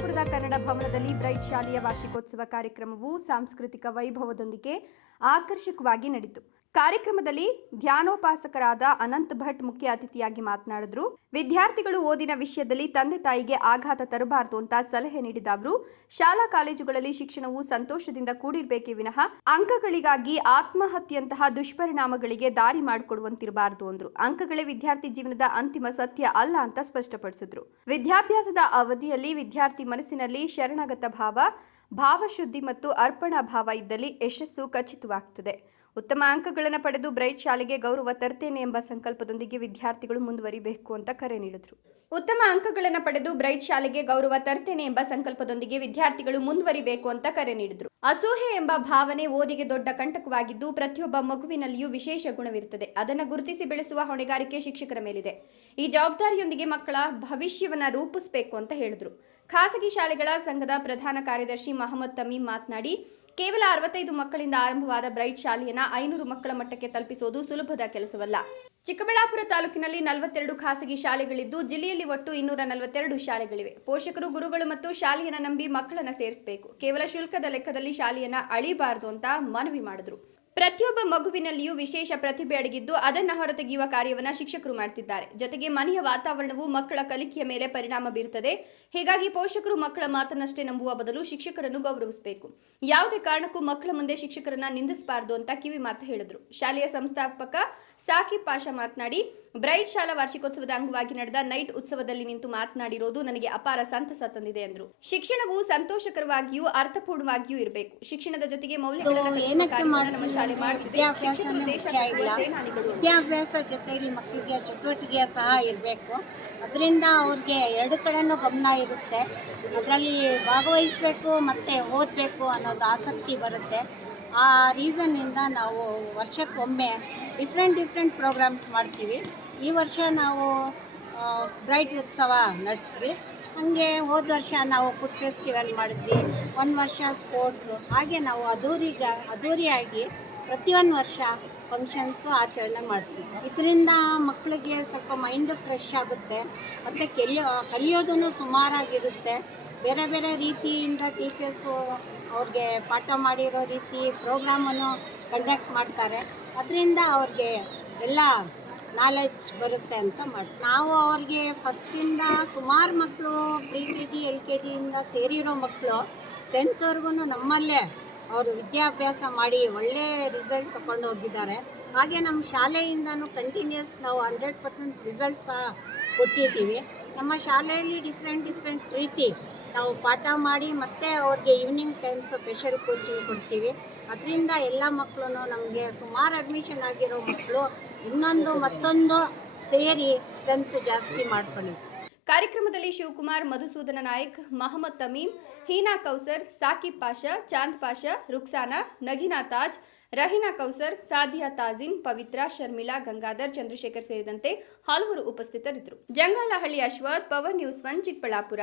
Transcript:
ಬಿಜಾಪುರದ ಕನ್ನಡ ಭವನದಲ್ಲಿ ಬ್ರೈಟ್ ಶಾಲೆಯ ವಾರ್ಷಿಕೋತ್ಸವ ಕಾರ್ಯಕ್ರಮವು ಸಾಂಸ್ಕೃತಿಕ ವೈಭವದೊಂದಿಗೆ ಆಕರ್ಷಕವಾಗಿ ನಡೆಯಿತು. ಕಾರ್ಯಕ್ರಮದಲ್ಲಿ ಧ್ಯಾನೋಪಾಸಕರಾದ ಅನಂತ್ ಭಟ್ ಮುಖ್ಯ ಅತಿಥಿಯಾಗಿ ಮಾತನಾಡಿದ್ರು. ವಿದ್ಯಾರ್ಥಿಗಳು ಓದಿನ ವಿಷಯದಲ್ಲಿ ತಂದೆ ತಾಯಿಗೆ ಆಘಾತ ತರಬಾರದು ಅಂತ ಸಲಹೆ ನೀಡಿದ ಅವರು, ಶಾಲಾ ಕಾಲೇಜುಗಳಲ್ಲಿ ಶಿಕ್ಷಣವು ಸಂತೋಷದಿಂದ ಕೂಡಿರಬೇಕೇ ವಿನಃ ಅಂಕಗಳಿಗಾಗಿ ಆತ್ಮಹತ್ಯೆಯಂತಹ ದುಷ್ಪರಿಣಾಮಗಳಿಗೆ ದಾರಿ ಮಾಡಿಕೊಡುವಂತಿರಬಾರದು ಅಂದ್ರು. ಅಂಕಗಳೇ ವಿದ್ಯಾರ್ಥಿ ಜೀವನದ ಅಂತಿಮ ಸತ್ಯ ಅಲ್ಲ ಅಂತ ಸ್ಪಷ್ಟಪಡಿಸಿದ್ರು. ವಿದ್ಯಾಭ್ಯಾಸದ ಅವಧಿಯಲ್ಲಿ ವಿದ್ಯಾರ್ಥಿ ಮನಸ್ಸಿನಲ್ಲಿ ಶರಣಾಗತ ಭಾವ, ಭಾವಶುದ್ಧಿ ಮತ್ತು ಅರ್ಪಣಾ ಭಾವ ಇದ್ದಲ್ಲಿ ಯಶಸ್ಸು ಖಚಿತವಾಗ್ತದೆ. ಉತ್ತಮ ಅಂಕಗಳನ್ನು ಪಡೆದು ಬ್ರೈಟ್ ಶಾಲೆಗೆ ಗೌರವ ತರ್ತೇನೆ ಎಂಬ ಸಂಕಲ್ಪದೊಂದಿಗೆ ವಿದ್ಯಾರ್ಥಿಗಳು ಮುಂದುವರಿಬೇಕು ಅಂತ ಕರೆ ನೀಡಿದರು. ಉತ್ತಮ ಅಂಕಗಳನ್ನು ಪಡೆದು ಬ್ರೈಟ್ ಶಾಲೆಗೆ ಗೌರವ ತರ್ತೇನೆ ಎಂಬ ಸಂಕಲ್ಪದೊಂದಿಗೆ ವಿದ್ಯಾರ್ಥಿಗಳು ಮುಂದುವರಿಬೇಕು ಅಂತ ಕರೆ ನೀಡಿದರು. ಅಸೂಹೆ ಎಂಬ ಭಾವನೆ ಓದಿಗೆ ದೊಡ್ಡ ಕಂಟಕವಾಗಿದ್ದು ಪ್ರತಿಯೊಬ್ಬ ಮಗುವಿನಲ್ಲಿಯೂ ವಿಶೇಷ ಗುಣವಿರುತ್ತದೆ. ಅದನ್ನು ಗುರುತಿಸಿ ಬೆಳೆಸುವ ಹೊಣೆಗಾರಿಕೆ ಶಿಕ್ಷಕರ ಮೇಲಿದೆ. ಈ ಜವಾಬ್ದಾರಿಯೊಂದಿಗೆ ಮಕ್ಕಳ ಭವಿಷ್ಯವನ್ನು ರೂಪಿಸಬೇಕು ಅಂತ ಹೇಳಿದ್ರು. ಖಾಸಗಿ ಶಾಲೆಗಳ ಸಂಘದ ಪ್ರಧಾನ ಕಾರ್ಯದರ್ಶಿ ಮಹಮ್ಮದ್ ತಮೀಮ್ ಮಾತನಾಡಿ ಕೇವಲ ಅರವತ್ತೈದು ಮಕ್ಕಳಿಂದ ಆರಂಭವಾದ ಬ್ರೈಟ್ ಶಾಲೆಯನ್ನ ಐನೂರು ಮಕ್ಕಳ ಮಟ್ಟಕ್ಕೆ ತಲುಪಿಸುವುದು ಸುಲಭದ ಕೆಲಸವಲ್ಲ. ಚಿಕ್ಕಬಳ್ಳಾಪುರ ತಾಲೂಕಿನಲ್ಲಿ ನಲವತ್ತೆರಡು ಖಾಸಗಿ ಶಾಲೆಗಳಿದ್ದು, ಜಿಲ್ಲೆಯಲ್ಲಿ ಒಟ್ಟು ಇನ್ನೂರ ನಲವತ್ತೆರಡು ಶಾಲೆಗಳಿವೆ. ಪೋಷಕರು, ಗುರುಗಳು ಮತ್ತು ಶಾಲೆಯನ್ನ ನಂಬಿ ಮಕ್ಕಳನ್ನ ಸೇರಿಸಬೇಕು. ಕೇವಲ ಶುಲ್ಕದ ಲೆಕ್ಕದಲ್ಲಿ ಶಾಲೆಯನ್ನ ಅಳಿಬಾರದು ಅಂತ ಮನವಿ ಮಾಡಿದ್ರು. ಪ್ರತಿಯೊಬ್ಬ ಮಗುವಿನಲ್ಲಿಯೂ ವಿಶೇಷ ಪ್ರತಿಭೆ ಅಡಗಿದ್ದು ಅದನ್ನು ಹೊರತೆಗೆಯುವ ಕಾರ್ಯವನ್ನ ಶಿಕ್ಷಕರು ಮಾಡ್ತಿದ್ದಾರೆ. ಜೊತೆಗೆ ಮನೆಯ ವಾತಾವರಣವು ಮಕ್ಕಳ ಕಲಿಕೆಯ ಮೇಲೆ ಪರಿಣಾಮ ಬೀರುತ್ತದೆ ಹೀಗಾಗಿ ಪೋಷಕರು ಮಕ್ಕಳ ಮಾತನ್ನಷ್ಟೇ ನಂಬುವ ಬದಲು ಶಿಕ್ಷಕರನ್ನು ಗೌರವಿಸಬೇಕು. ಯಾವುದೇ ಕಾರಣಕ್ಕೂ ಮಕ್ಕಳ ಮುಂದೆ ಶಿಕ್ಷಕರನ್ನ ನಿಂದಿಸಬಾರದು ಅಂತ ಕಿವಿ ಮಾತು ಹೇಳಿದ್ರು. ಶಾಲೆಯ ಸಂಸ್ಥಾಪಕ ಸಾಕಿಬ್ ಪಾಷಾ ಮಾತನಾಡಿ ಬ್ರೈಟ್ ಶಾಲಾ ವಾರ್ಷಿಕೋತ್ಸವದ ಅಂಗವಾಗಿ ನಡೆದ ನೈಟ್ ಉತ್ಸವದಲ್ಲಿ ನಿಂತು ಮಾತನಾಡಿರೋದು ನನಗೆ ಅಪಾರ ಸಂತಸ ತಂದಿದೆ ಎಂದರು ಶಿಕ್ಷಣವು ಸಂತೋಷಕರವಾಗಿಯೂ ಅರ್ಥಪೂರ್ಣವಾಗಿಯೂ ಇರಬೇಕು. ಶಿಕ್ಷಣದ ಜೊತೆಗೆ ಮೌಲ್ಯಗಳನ್ನು ನಮ್ಮ ಶಾಲೆ ಮಾಡುತ್ತಿದೆ ಶಿಕ್ಷಕರು ದೇಶ ವಿದ್ಯಾಭ್ಯಾಸ ಜೊತೆಯಲ್ಲಿ ಮಕ್ಕಳಿಗೆ ಚಟುವಟಿಕೆ ಸಹ ಇರಬೇಕು. ಅದರಿಂದ ಅವ್ರಿಗೆ ಎರಡು ಕಡೆನೂ ಗಮನ ಇರುತ್ತೆ. ಅದರಲ್ಲಿ ಭಾಗವಹಿಸಬೇಕು ಮತ್ತೆ ಓದಬೇಕು ಅನ್ನೋದು ಆಸಕ್ತಿ ಬರುತ್ತೆ. ಆ ರೀಸನ್ನಿಂದ ನಾವು ವರ್ಷಕ್ಕೊಮ್ಮೆ ಡಿಫ್ರೆಂಟ್ ಡಿಫ್ರೆಂಟ್ ಪ್ರೋಗ್ರಾಮ್ಸ್ ಮಾಡ್ತೀವಿ. ಈ ವರ್ಷ ನಾವು ಬ್ರೈಟ್ ಉತ್ಸವ ನಡೆಸ್ತೀವಿ ಹಾಗೆ ಹೋದ ವರ್ಷ ನಾವು ಫುಡ್ ಫೆಸ್ಟಿವಲ್ ಮಾಡಿದ್ವಿ. ಒಂದು ವರ್ಷ ಸ್ಪೋರ್ಟ್ಸು ಹಾಗೆ ನಾವು ಅದೂರಿಗ ಅದೂರಿಯಾಗಿ ಪ್ರತಿಯೊಂದು ವರ್ಷ ಫಂಕ್ಷನ್ಸು ಆಚರಣೆ ಮಾಡ್ತೀವಿ. ಇದರಿಂದ ಮಕ್ಕಳಿಗೆ ಸ್ವಲ್ಪ ಮೈಂಡ್ ಫ್ರೆಶ್ ಆಗುತ್ತೆ. ಮತ್ತು ಕಲಿಯೋ ಕಲಿಯೋದೂ ಸುಮಾರಾಗಿರುತ್ತೆ. ಬೇರೆ ಬೇರೆ ರೀತಿಯಿಂದ ಟೀಚರ್ಸು ಅವ್ರಿಗೆ ಪಾಠ ಮಾಡಿರೋ ರೀತಿ ಪ್ರೋಗ್ರಾಮನ್ನು ಕಂಡಕ್ಟ್ ಮಾಡ್ತಾರೆ. ಅದರಿಂದ ಅವ್ರಿಗೆ ಎಲ್ಲ ನಾಲೆಜ್ ಬರುತ್ತೆ ಅಂತ ಮಾಡಿ, ನಾವು ಅವ್ರಿಗೆ ಫಸ್ಟಿಂದ ಸುಮಾರು ಮಕ್ಕಳು pre K G L K ಜಿಯಿಂದ ಸೇರಿರೋ ಮಕ್ಕಳು ಟೆಂತ್ವರೆಗೂ ನಮ್ಮಲ್ಲೇ ಅವರು ವಿದ್ಯಾಭ್ಯಾಸ ಮಾಡಿ ಒಳ್ಳೆ ರಿಸಲ್ಟ್ ತಗೊಂಡು ಹೋಗಿದ್ದಾರೆ. ಹಾಗೆ ನಮ್ಮ ಶಾಲೆಯಿಂದನೂ ಕಂಟಿನ್ಯೂಸ್ ನಾವು ಹಂಡ್ರೆಡ್ ಪರ್ಸೆಂಟ್ ರಿಸಲ್ಟ್ ಸಹ ಕೊಟ್ಟಿದ್ದೀವಿ. ನಮ್ಮ ಶಾಲೆಯಲ್ಲಿ ಡಿಫ್ರೆಂಟ್ ಡಿಫ್ರೆಂಟ್ ರೀತಿ ನಾವು ಪಾಠ ಮಾಡಿ ಮತ್ತೆ ಅವ್ರಿಗೆ ಈವ್ನಿಂಗ್ ಟೈಮ್ಸ್ ಸ್ಪೆಷಲ್ ಕೋಚಿಂಗ್ ಕೊಡ್ತೀವಿ. ಅದರಿಂದ ಎಲ್ಲ ಮಕ್ಕಳು ನಮಗೆ ಸುಮಾರು ಅಡ್ಮಿಷನ್ ಆಗಿರೋ ಮಕ್ಕಳು ಇನ್ನೊಂದು ಮತ್ತೊಂದು ಸೇರಿ ಸ್ಟ್ರೆಂತ್ ಜಾಸ್ತಿ ಮಾಡ್ಕೊಳ್ಳಿ. ಕಾರ್ಯಕ್ರಮದಲ್ಲಿ ಶಿವಕುಮಾರ್, ಮಧುಸೂದನ ನಾಯಕ್, ಮಹಮ್ಮದ್ ತಮೀಮ್, ಹೀನಾ ಕೌಸರ್, ಸಾಕಿಬ್ ಪಾಷಾ, ಚಾಂದ್ ಪಾಷಾ, ರುಕ್ಸಾನಾ, ನಗೀನಾ ತಾಜ್ ರಹೀನಾ ಕೌಸರ್, ಸಾದಿಯಾ ತಾಜಿನ್, ಪವಿತ್ರ ಶರ್ಮಿಳಾ, ಗಂಗಾಧರ್, ಚಂದ್ರಶೇಖರ್ ಸೇರಿದಂತೆ ಹಲವರು ಉಪಸ್ಥಿತರಿದ್ದರು. Jangalahalli Ashwath, Pavan news one Chikkaballapur.